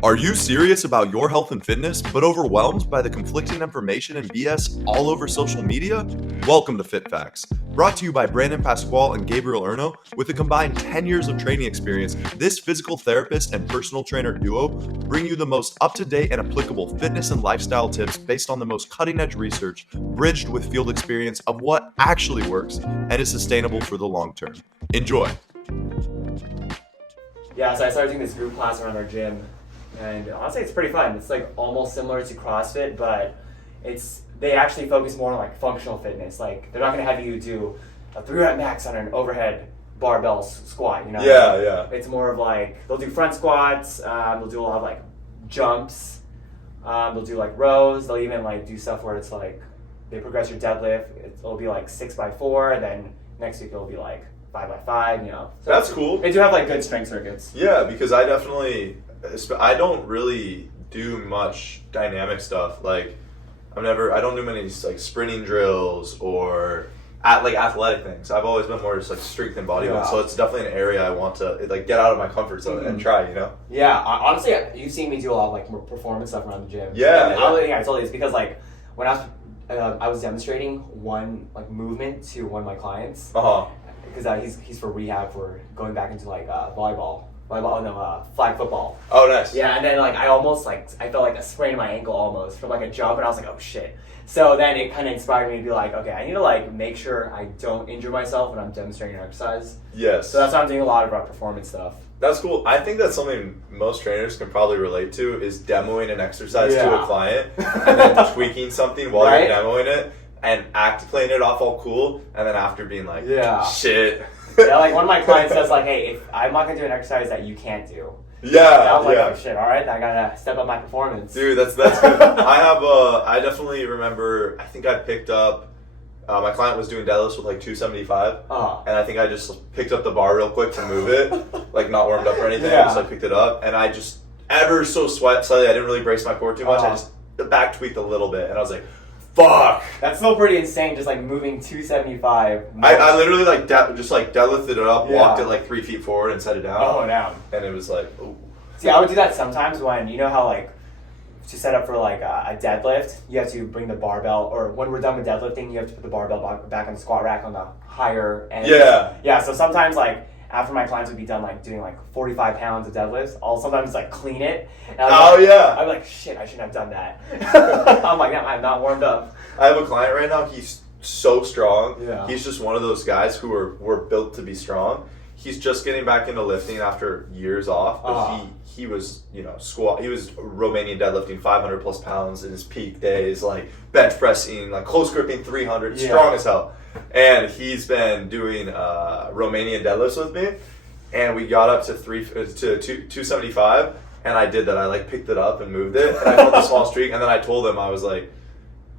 Are you serious about your health and fitness, but overwhelmed by the conflicting information and BS all over social media? Welcome to Fit Facts. Brought to you by Brandon Pascual and Gabe Erno. With a combined 10 years of training experience, this physical therapist and personal trainer duo bring you the most up-to-date and applicable fitness and lifestyle tips based on the most cutting-edge research, bridged with field experience of what actually works and is sustainable for the long term. Enjoy. Yeah, so I started doing this group class around our gym. And honestly, it's pretty fun. It's like almost similar to CrossFit, but they actually focus more on like functional fitness. Like they're not gonna have you do a 3-rep max on an overhead barbell squat. You know? Yeah. It's more of like they'll do front squats. They'll do a lot of like jumps. They'll do like rows. They'll even like do stuff where it's like they progress your deadlift. It'll be like 6x4, and then next week it'll be like 5x5. You know. So That's cool. They do have like good strength circuits. Yeah, because I don't really do much dynamic stuff. Like, I don't do many like sprinting drills or athletic things. I've always been more just like strength and bodybuilding. So it's definitely an area I want to like get out of my comfort zone and try. You know? Yeah. Honestly, you've seen me do a lot of like more performance stuff around the gym. Yeah. The only thing I told you is because like when I was demonstrating one like movement to one of my clients. Because he's for rehab for going back into like flag football. Oh, nice. Yeah, and then like I felt like a sprain in my ankle almost from like a jump, and I was like, oh shit. So then it kind of inspired me to be like, okay, I need to like make sure I don't injure myself when I'm demonstrating an exercise. Yes. So that's why I'm doing a lot of our performance stuff. That's cool. I think that's something most trainers can probably relate to is demoing an exercise to a client and then tweaking something while you're demoing it and playing it off all cool, and then after being like, shit. Yeah, like one of my clients says like, hey, if I'm not gonna do an exercise that you can't do. Yeah. And I was like, oh shit, all right, I gotta step up my performance. Dude, that's good. I definitely remember, I think I picked up, my client was doing deadlifts with like 275, and I think I just picked up the bar real quick to move it, like not warmed up or anything, I just like picked it up, and I just ever so slightly, I didn't really brace my core too much, I just back tweaked a little bit, and I was like, fuck. That's still pretty insane, just like moving 275. I literally like just like deadlifted it up, walked it like 3 feet forward and set it down. Oh, down. And it was like, ooh. See, I would do that sometimes when, you know how like, to set up for like a deadlift, you have to bring the barbell, or when we're done with deadlifting, you have to put the barbell back on the squat rack on the higher end. Yeah, so sometimes like, after my clients would be done like doing like 45 pounds of deadlifts, I'll sometimes like clean it. And I'm like, shit, I shouldn't have done that. I'm like, I'm not warmed up. I have a client right now, he's so strong. Yeah. He's just one of those guys who were built to be strong. He's just getting back into lifting after years off, but he was, he was Romanian deadlifting 500 plus pounds in his peak days, like bench pressing, like close gripping 300, strong as hell. And he's been doing Romanian deadlifts with me, and we got up to 275, and I did that. I like picked it up and moved it, and I felt a small streak, and then I told him, I was like,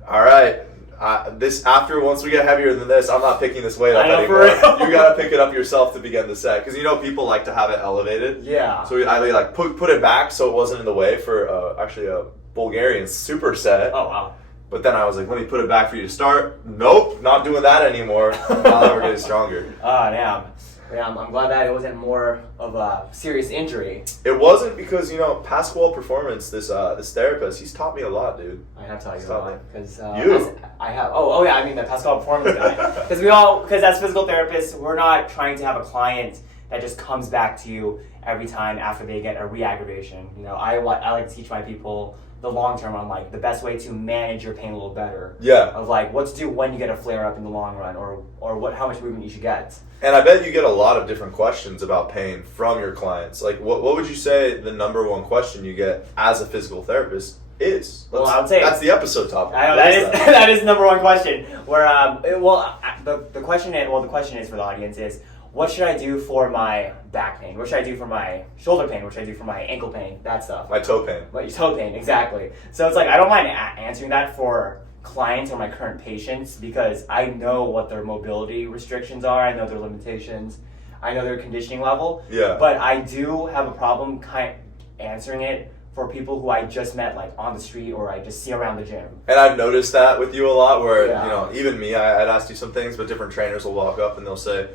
all right, once we get heavier than this, I'm not picking this weight up anymore. You gotta pick it up yourself to begin the set, because people like to have it elevated. Yeah. So I like put it back so it wasn't in the way for actually a Bulgarian superset. Oh wow. But then I was like, let me put it back for you to start. Nope, not doing that anymore. Now that we're getting stronger. Damn. Yeah, I'm glad that it wasn't more of a serious injury. It wasn't because, Pascual Performance, this therapist, he's taught me a lot, dude. I have taught you a lot. Because I have. I mean the Pascual Performance guy. Because as physical therapists, we're not trying to have a client that just comes back to you every time after they get a re-aggravation. I like to teach my people the long term on like the best way to manage your pain a little better. Yeah. Of like what to do when you get a flare up in the long run, or how much movement you should get. And I bet you get a lot of different questions about pain from your clients. Like what would you say the number one question you get as a physical therapist is? I would say that's the episode topic. I know that is the number one question. Where the question is for the audience is, what should I do for my back pain? What should I do for my shoulder pain? What should I do for my ankle pain? That stuff. My toe pain. My toe pain, exactly. So it's like, I don't mind answering that for clients or my current patients, because I know what their mobility restrictions are. I know their limitations. I know their conditioning level. Yeah. But I do have a problem answering it for people who I just met like on the street or I just see around the gym. And I've noticed that with you a lot where, even me, I'd ask you some things, but different trainers will walk up and they'll say,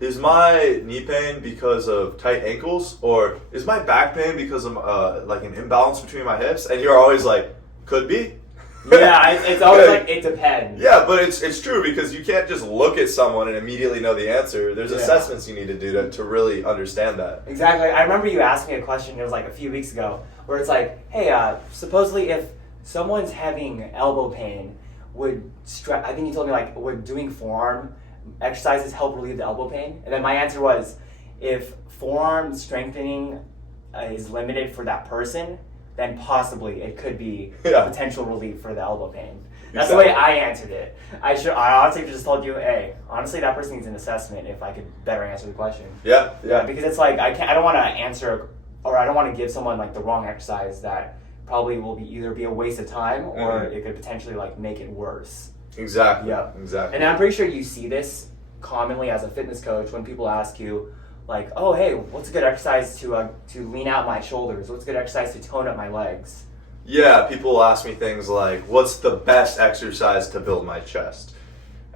is my knee pain because of tight ankles, or is my back pain because of like an imbalance between my hips? And you're always like, could be. Yeah, it's always like, it depends. Yeah, but it's true, because you can't just look at someone and immediately know the answer. There's assessments you need to do to really understand that. Exactly. I remember you asked me a question, it was like a few weeks ago, where it's like, hey, supposedly if someone's having elbow pain, I think you told me, like, would doing forearm exercises help relieve the elbow pain? And then my answer was, if forearm strengthening is limited for that person, then possibly it could be potential relief for the elbow pain. That's the way I answered it. I honestly just told you, hey, honestly, that person needs an assessment if I could better answer the question. Yeah. Because it's like, I don't want to answer, or I don't want to give someone like the wrong exercise that probably will either be a waste of time, or it could potentially like make it worse. Exactly. Yeah. Exactly. And I'm pretty sure you see this commonly as a fitness coach when people ask you, like, oh, hey, what's a good exercise to lean out my shoulders? What's a good exercise to tone up my legs? Yeah, people ask me things like, what's the best exercise to build my chest?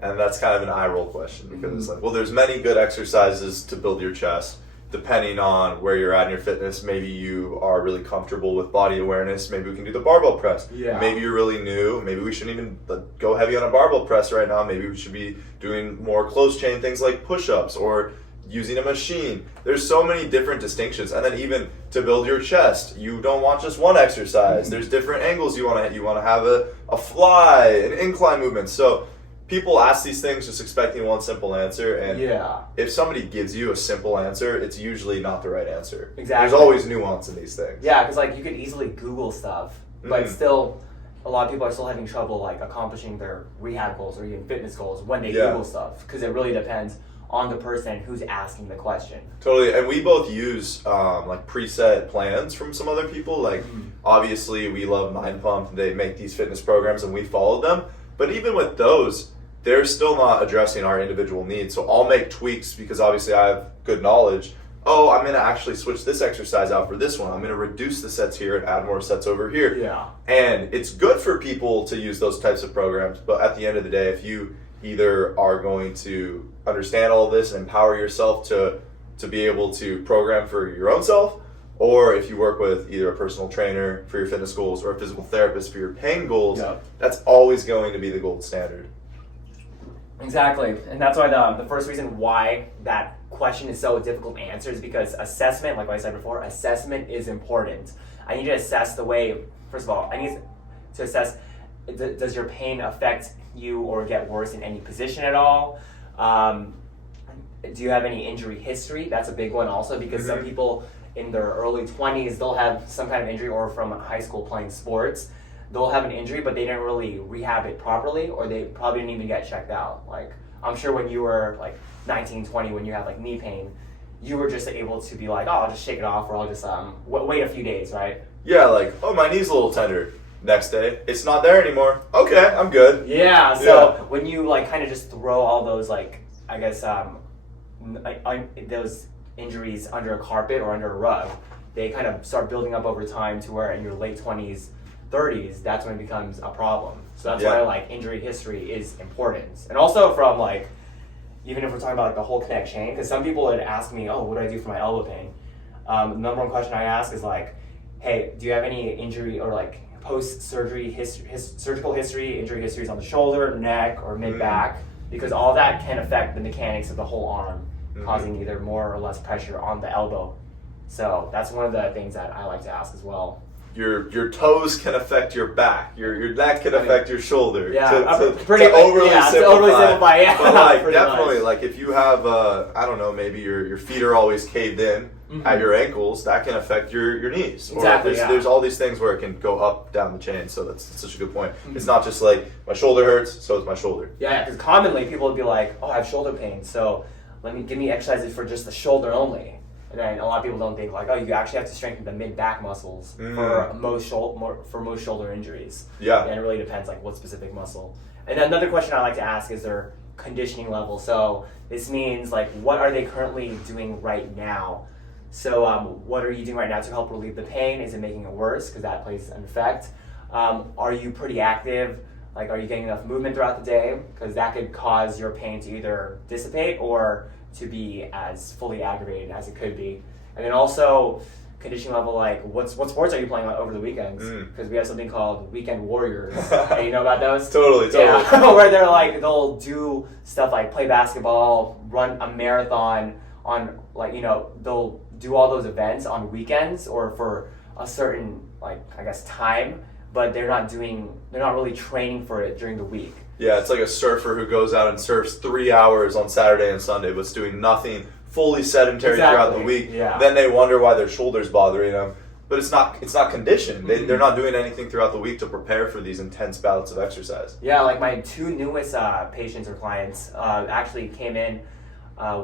And that's kind of an eye roll question, because it's like, well, there's many good exercises to build your chest, depending on where you're at in your fitness. Maybe you are really comfortable with body awareness. Maybe we can do the barbell press. Yeah. Maybe you're really new. Maybe we shouldn't even go heavy on a barbell press right now. Maybe we should be doing more close chain things like push-ups, or using a machine. There's so many different distinctions. And then even to build your chest, you don't want just one exercise. There's different angles you want to hit. You want to have a fly, an incline movement. So people ask these things just expecting one simple answer, and if somebody gives you a simple answer, it's usually not the right answer. Exactly. There's always nuance in these things. Yeah, because like you could easily Google stuff, but still, a lot of people are still having trouble like accomplishing their rehab goals or even fitness goals when they Google stuff, because it really depends on the person who's asking the question. Totally. And we both use like preset plans from some other people. Like obviously we love Mind Pump. They make these fitness programs and we followed them. But even with those, they're still not addressing our individual needs. So I'll make tweaks because obviously I have good knowledge. Oh, I'm going to actually switch this exercise out for this one. I'm going to reduce the sets here and add more sets over here. Yeah. And it's good for people to use those types of programs. But at the end of the day, if you either are going to understand all of this and empower yourself to be able to program for your own self, or if you work with either a personal trainer for your fitness goals or a physical therapist for your pain goals, that's always going to be the gold standard. Exactly. And that's why the first reason why that question is so difficult to answer is because assessment, like I said before, assessment is important. I need to assess the way, first of all, I need to assess, does your pain affect you or get worse in any position at all? Do you have any injury history? That's a big one also, because some people in their early 20s, they'll have some kind of injury, or from high school playing sports, they'll have an injury, but they didn't really rehab it properly, or they probably didn't even get checked out. Like, I'm sure when you were like 19, 20, when you had like knee pain, you were just able to be like, oh, I'll just shake it off, or I'll just wait a few days, right? Yeah, like, oh, my knee's a little tender. Next day, it's not there anymore. Okay, I'm good. Yeah, so when you like kind of just throw all those like, I guess, those injuries under a carpet or under a rug, they kind of start building up over time to where in your late 20s, 30s, that's when it becomes a problem. So that's why like injury history is important. And also from like, even if we're talking about like the whole connect chain, because some people would ask me, oh, what do I do for my elbow pain? The number one question I ask is like, hey, do you have any injury or like post-surgery surgical history, injury histories on the shoulder, neck, or mid-back? Because all that can affect the mechanics of the whole arm, causing either more or less pressure on the elbow. So that's one of the things that I like to ask as well. Your toes can affect your back. Your neck can affect your shoulder. Yeah, to overly simplify. Yeah, but like definitely, like if you have I don't know, maybe your feet are always caved in at your ankles, that can affect your knees. Exactly. Or there's all these things where it can go up down the chain. So that's such a good point. It's not just like my shoulder hurts, so it's my shoulder. Yeah, because commonly people would be like, oh, I have shoulder pain, so give me exercises for just the shoulder only. And then a lot of people don't think like, oh, you actually have to strengthen the mid-back muscles for most shoulder injuries. Yeah. And it really depends like what specific muscle. And then another question I like to ask is their conditioning level. So this means like, what are they currently doing right now? So what are you doing right now to help relieve the pain? Is it making it worse? Because that plays an effect. Are you pretty active? Like, are you getting enough movement throughout the day? Because that could cause your pain to either dissipate or to be as fully aggravated as it could be. And then also conditioning level, like what sports are you playing over the weekends? Because we have something called Weekend Warriors. You know about those? Totally. Yeah. Where they're like, they'll do stuff like play basketball, run a marathon on, like, you know, they'll do all those events on weekends or for a certain, like, I guess, time, but they're not really training for it during the week. Yeah, it's like a surfer who goes out and surfs 3 hours on Saturday and Sunday, but's doing nothing, fully sedentary throughout the week. Yeah. Then they wonder why their shoulder's bothering them. But it's not conditioned. They're not doing anything throughout the week to prepare for these intense bouts of exercise. Yeah, like my two newest patients or clients actually came in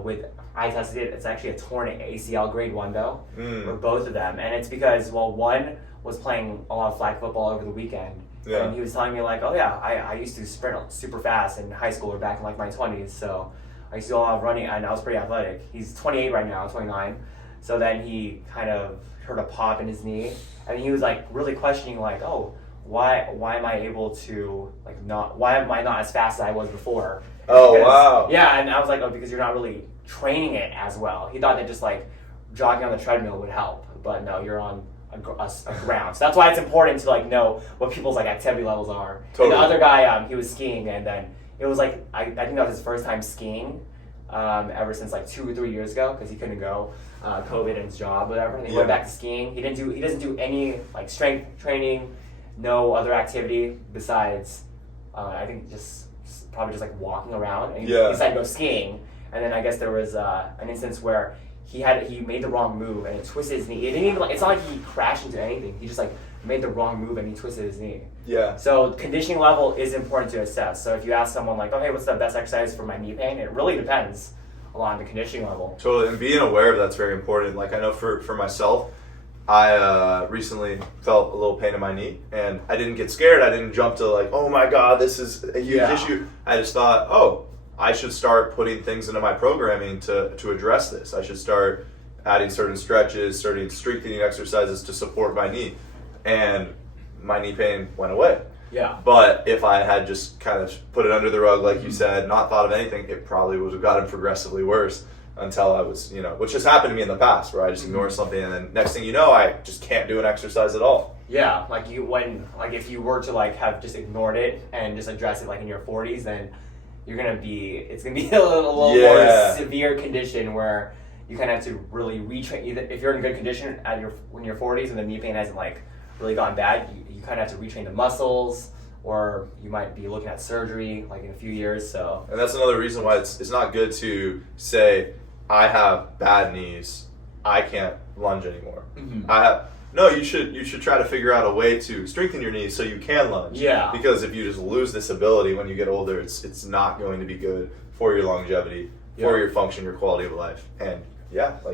with, I tested it, it's actually a torn ACL grade 1 though, for both of them. And it's because, well, one was playing a lot of flag football over the weekend. Yeah. And he was telling me like, oh yeah, I used to sprint super fast in high school or back in like my 20s. So I used to do a lot of running and I was pretty athletic. He's 28 right now, 29. So then he kind of heard a pop in his knee and he was like really questioning like, oh, why am I able to why am I not as fast as I was before? Oh, wow. Yeah, and I was like, oh, because you're not really training it as well. He thought that just like jogging on the treadmill would help, but no, you're on a ground. So that's why it's important to like know what people's like activity levels are. Totally. And the other guy, he was skiing, and then it was like I think that was his first time skiing ever since like 2 or 3 years ago because he couldn't go, COVID and his job, whatever. And he went back to skiing. He doesn't do any like strength training, no other activity besides I think probably just like walking around. And he decided to go skiing, and then I guess there was an instance where he made the wrong move and it twisted his knee. It didn't even it's not like he crashed into anything. He just like made the wrong move and he twisted his knee. Yeah. So conditioning level is important to assess. So if you ask someone like, oh hey, what's the best exercise for my knee pain? It really depends a lot on the conditioning level. Totally, and being aware of that's very important. Like I know for myself, I recently felt a little pain in my knee and I didn't get scared. I didn't jump to like, oh my God, this is a huge issue. I just thought, oh, I should start putting things into my programming to address this. I should start adding certain stretches, certain strengthening exercises to support my knee. And my knee pain went away. Yeah. But if I had just kind of put it under the rug, like you said, not thought of anything, it probably would have gotten progressively worse until I was, which has happened to me in the past, where I just ignore something and then next thing you know, I just can't do an exercise at all. Yeah, if you were to like have just ignored it and just address it like in your 40s, then it's gonna be a little more severe condition where you kind of have to really retrain. Either if you're in good condition when you're 40s and the knee pain hasn't like really gotten bad, you kind of have to retrain the muscles, or you might be looking at surgery like in a few years. So, and that's another reason why it's not good to say I have bad knees, I can't lunge anymore. You should try to figure out a way to strengthen your knees so you can lunge. Yeah. Because if you just lose this ability when you get older, it's not going to be good for your longevity, for your function, your quality of life. And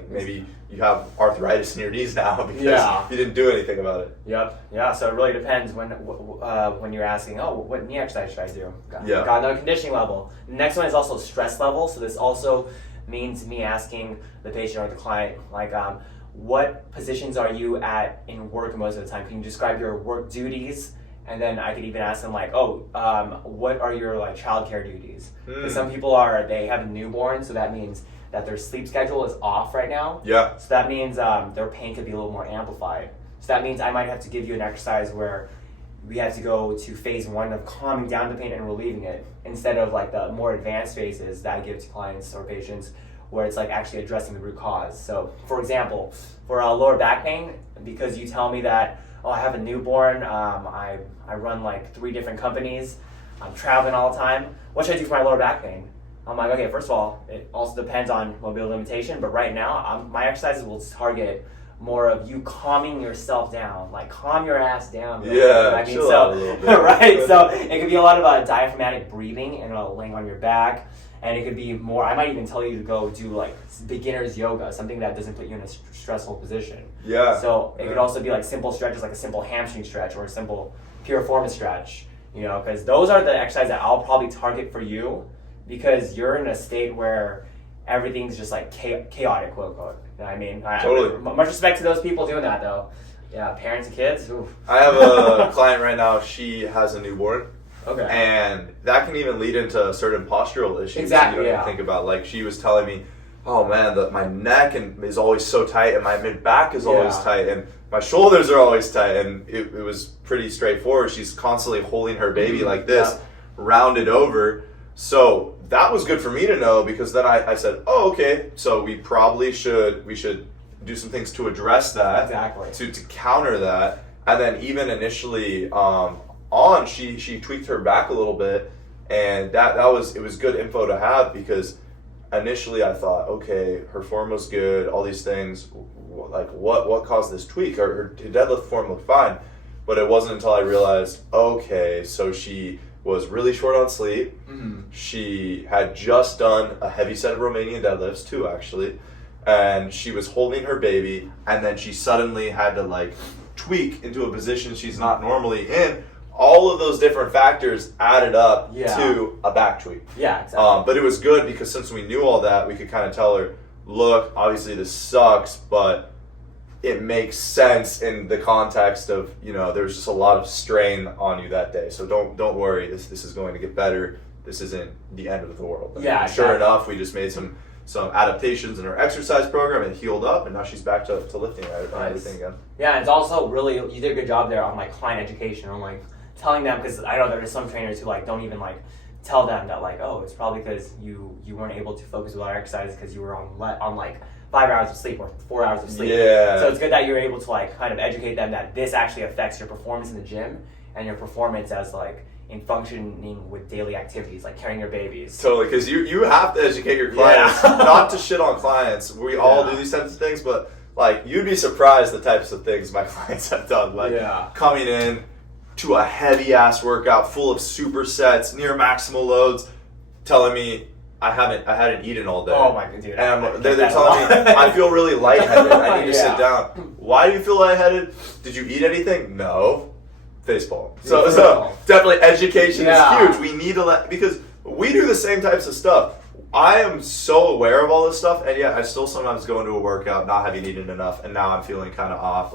maybe you have arthritis in your knees now because you didn't do anything about it. Yep. Yeah. So it really depends when you're asking, oh, what knee exercise should I do? Got no conditioning level. The next one is also stress level. So this also means me asking the patient or the client, like, what positions are you at in work most of the time? Can you describe your work duties? And then I could even ask them like, what are your like childcare duties? Because some people they have a newborn, so that means that their sleep schedule is off right now. Yeah. So that means their pain could be a little more amplified. So that means I might have to give you an exercise where we have to go to phase 1 of calming down the pain and relieving it, instead of like the more advanced phases that I give to clients or patients, where it's like actually addressing the root cause. So for example, for lower back pain, because you tell me that, oh, I have a newborn, I run like 3 different companies, I'm traveling all the time, what should I do for my lower back pain? I'm like, okay, first of all, it also depends on mobility limitation, but right now, my exercises will target more of you calming yourself down, like calm your ass down. Chill out a little bit. Right? So it could be a lot of diaphragmatic breathing and laying on your back, and it could be more, I might even tell you to go do like beginner's yoga, something that doesn't put you in a stressful position. Yeah. So it could also be like simple stretches, like a simple hamstring stretch or a simple piriformis stretch, because those are the exercises that I'll probably target for you, because you're in a state where everything's just like chaotic, quote unquote. You know what I mean? Totally. Much respect to those people doing that though. Yeah, parents and kids. Oof. I have a client right now, she has a newborn. Okay. And that can even lead into certain postural issues. Exactly. You don't even think about. Like she was telling me, oh man, my neck is always so tight, and my mid back is always tight, and my shoulders are always tight, and it was pretty straightforward. She's constantly holding her baby like this, rounded over. So that was good for me to know, because then I said, oh, okay, so we should do some things to address that, exactly, to counter that. And then even initially she tweaked her back a little bit, and it was good info to have, because initially I thought, okay, her form was good, all these things, like what caused this tweak? Her deadlift form looked fine, but it wasn't until I realized, okay, so she was really short on sleep. She had just done a heavy set of Romanian deadlifts, 2 actually, and she was holding her baby, and then she suddenly had to like tweak into a position she's not normally in. All of those different factors added up to a back tweak. Yeah, exactly. But it was good, because since we knew all that, we could kind of tell her, look, obviously this sucks, but it makes sense in the context of, there's just a lot of strain on you that day. So don't worry, this is going to get better. This isn't the end of the world. And sure enough, we just made some adaptations in her exercise program, and healed up, and now she's back to lifting everything again. Yeah, and it's also really, you did a good job there on like client education, on like telling them, because I know there's some trainers who like don't even like tell them that like, oh, it's probably because you weren't able to focus with our exercise because you were on like 5 hours of sleep or 4 hours of sleep. Yeah. So it's good that you're able to like kind of educate them that this actually affects your performance in the gym and your performance as like in functioning with daily activities like carrying your babies. Totally, because you have to educate your clients, not to shit on clients. We all do these types of things, but like you'd be surprised the types of things my clients have done. Like coming in to a heavy ass workout full of supersets, near maximal loads, telling me I hadn't eaten all day. Oh my god, dude! And they're telling me I feel really lightheaded. I need to sit down. Why do you feel lightheaded? Did you eat anything? No. Facepalm. So definitely education is huge. We need to because we do the same types of stuff. I am so aware of all this stuff, and yet I still sometimes go into a workout not having eaten enough, and now I'm feeling kind of off.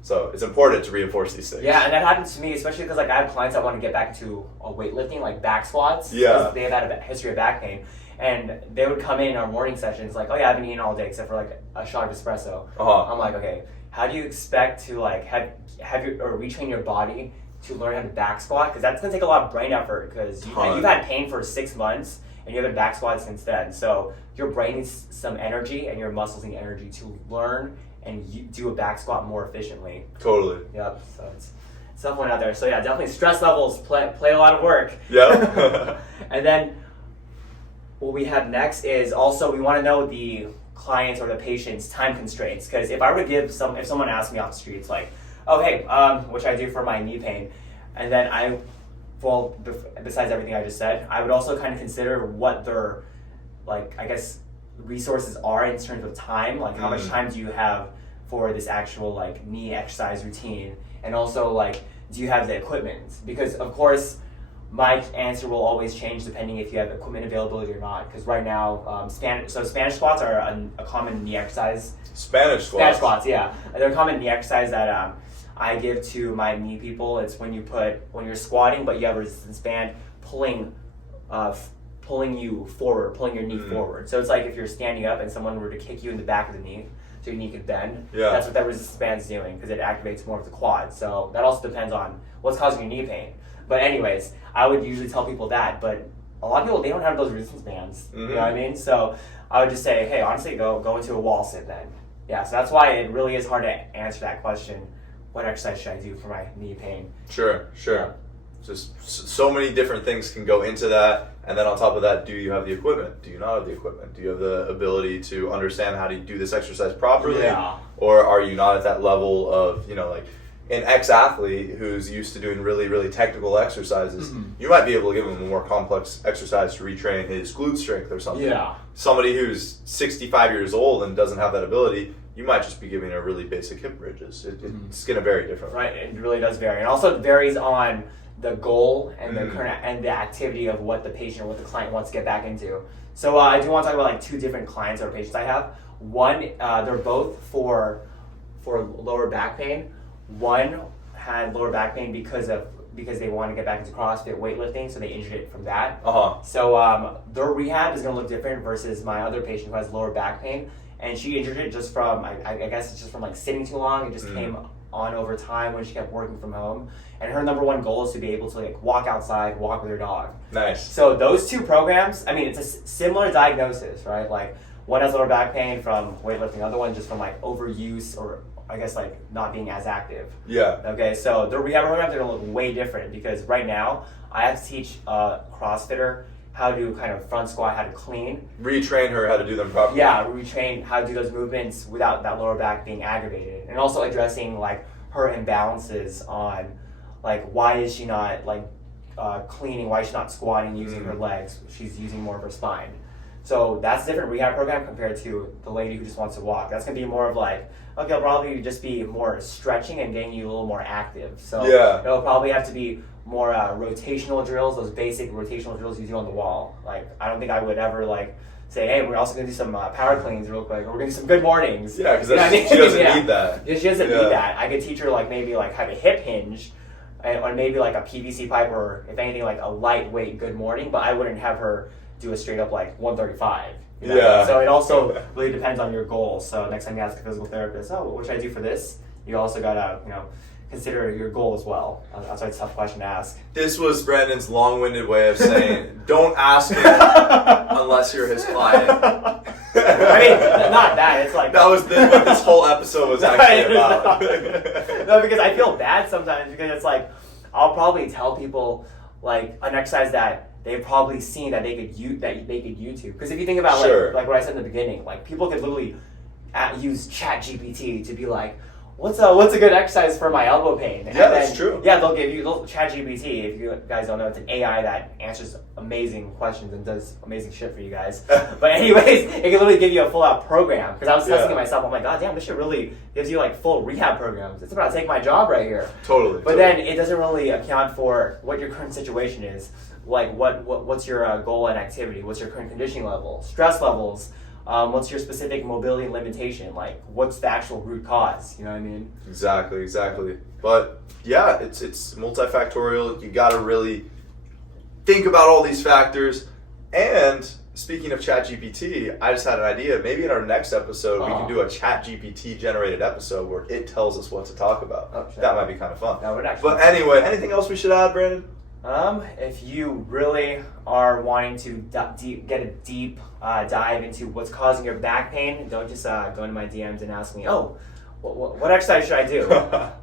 So it's important to reinforce these things. Yeah, and that happens to me, especially because like I have clients that want to get back into weightlifting, like back squats. Yeah. They've had a history of back pain, and they would come in our morning sessions like, oh yeah, I haven't eaten all day except for like a shot of espresso. I'm like, okay, how do you expect to like have retrain your body to learn how to back squat? Because that's gonna take a lot of brain effort, because you've had pain for 6 months and you haven't back squatted since then. So your brain needs some energy and your muscles need energy to learn and you do a back squat more efficiently. Totally. Yep. So it's definitely out there. So yeah, definitely stress levels play a lot of work. Yep. And then what we have next is also we want to know the clients or the patient's time constraints, because if I were to if someone asked me off the streets like, oh hey, which I do for my knee pain, and then besides everything I just said, I would also kind of consider what their resources are in terms of time, like how much time do you have for this actual knee exercise routine, and also do you have the equipment? Because of course my answer will always change depending if you have equipment availability or not, because right now Spanish squats are a common knee exercise. Spanish squats, yeah, they're a common knee exercise that I give to my knee people. It's when you're squatting but you have a resistance band pulling you forward, pulling your knee forward. So it's like if you're standing up and someone were to kick you in the back of the knee so your knee could bend. Yeah. That's what that resistance band's doing, because it activates more of the quad. So that also depends on what's causing your knee pain. But anyways, I would usually tell people that, but a lot of people, they don't have those resistance bands. You know what I mean? So I would just say, hey, honestly, go into a wall sit then. Yeah, so that's why it really is hard to answer that question. What exercise should I do for my knee pain? Sure. Yeah. Just so many different things can go into that. And then on top of that, do you have the equipment? Do you not have the equipment? Do you have the ability to understand how to do this exercise properly? Yeah. Or are you not at that level of, an ex-athlete who's used to doing really, really technical exercises, you might be able to give him a more complex exercise to retrain his glute strength or something. Yeah. Somebody who's 65 years old and doesn't have that ability, you might just be giving a really basic hip bridges. It's going to vary differently. Right, it really does vary. And also it varies on the goal and the current and the activity of what the patient or what the client wants to get back into. So I do want to talk about 2 different clients or patients I have. One, they're both for lower back pain. One had lower back pain because they want to get back into CrossFit weightlifting, so they injured it from that. Uh-huh. So their rehab is going to look different versus my other patient who has lower back pain, and she injured it just from, I guess it's just from like sitting too long. It just came on over time when she kept working from home. And her number one goal is to be able to like walk outside, walk with her dog. Nice. So those two programs, I mean, it's a similar diagnosis, right? Like one has lower back pain from weightlifting, the other one just from like overuse or I guess like not being as active. Yeah. Okay, so the rehab programs are gonna look way different because right now I have to teach a CrossFitter how to kind of front squat, how to clean. Retrain her how to do them properly. Yeah, retrain how to do those movements without that lower back being aggravated. And also addressing like her imbalances on like why is she not like cleaning, why is she not squatting using her legs, she's using more of her spine. So that's a different rehab program compared to the lady who just wants to walk. That's gonna be more of like, okay, it'll probably just be more stretching and getting you a little more active. So it'll probably have to be more rotational drills, those basic rotational drills you do on the wall. Like I don't think I would ever like say, hey, we're also gonna do some power cleans real quick, or we're gonna do some good mornings. Yeah, because she doesn't need that. Yeah, she doesn't need that. I could teach her like maybe like how to hip hinge, or maybe like a PVC pipe, or if anything like a lightweight good morning. But I wouldn't have her do a straight up like 135. You know? Yeah. So it also really depends on your goals. So next time you ask a physical therapist, oh, what should I do for this? You also gotta consider your goal as well. That's why it's a tough question to ask. This was Brandon's long-winded way of saying, don't ask him unless you're his client. I mean, not that. It's like that was what this whole episode was actually about. No, because I feel bad sometimes because it's like I'll probably tell people like an exercise that they've probably seen that they could YouTube. Because if you think about like what I said in the beginning, like people could literally use ChatGPT to be like, what's a good exercise for my elbow pain? Yeah, that's true. Yeah, they'll give you ChatGPT. If you guys don't know, it's an AI that answers amazing questions and does amazing shit for you guys. But anyways, it can literally give you a full out program. Because I was testing it myself. I'm like, God damn, this shit really gives you like full rehab programs. It's about to take my job right here. Totally. But then it doesn't really account for what your current situation is. Like what's your goal and activity? What's your current conditioning level? Stress levels? What's your specific mobility limitation? Like, what's the actual root cause? You know what I mean? Exactly. But yeah, it's multifactorial. You got to really think about all these factors. And speaking of ChatGPT, I just had an idea. Maybe in our next episode, we can do a ChatGPT generated episode where it tells us what to talk about. Oh, sure. That might be kind of fun. That would actually. But anyway, anything else we should add, Brandon? If you really are wanting to get a deep dive into what's causing your back pain, don't just go into my DMs and ask me, oh, what exercise should I do?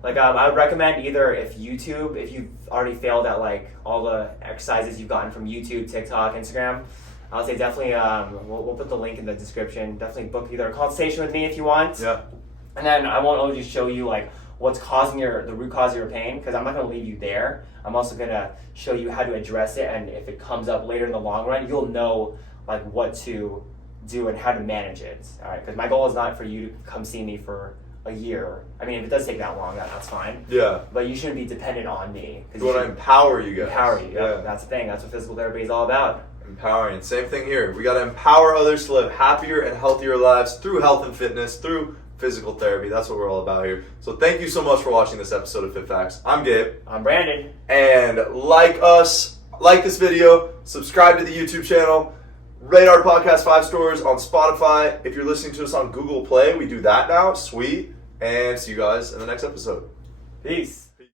Like I would recommend either if you've already failed at like all the exercises you've gotten from YouTube, TikTok, Instagram, I would say definitely we'll put the link in the description. Definitely book either a consultation with me if you want. Yeah. And then I won't only just show you like what's causing the root cause of your pain, because I'm not going to leave you there. I'm also going to show you how to address it, and if it comes up later in the long run, you'll know like what to do and how to manage it. All right, because my goal is not for you to come see me for a year. I mean, if it does take that long, that's fine. Yeah. But you shouldn't be dependent on me. You want to empower you guys. Empower you. Yeah. That's the thing. That's what physical therapy is all about. Empowering. Same thing here. We got to empower others to live happier and healthier lives through health and fitness, through physical therapy. That's what we're all about here. So thank you so much for watching this episode of Fit Facts. I'm Gabe. I'm Brandon. And like this video, subscribe to the YouTube channel, rate our podcast 5 stars on Spotify. If you're listening to us on Google Play, we do that now. Sweet. And see you guys in the next episode. Peace.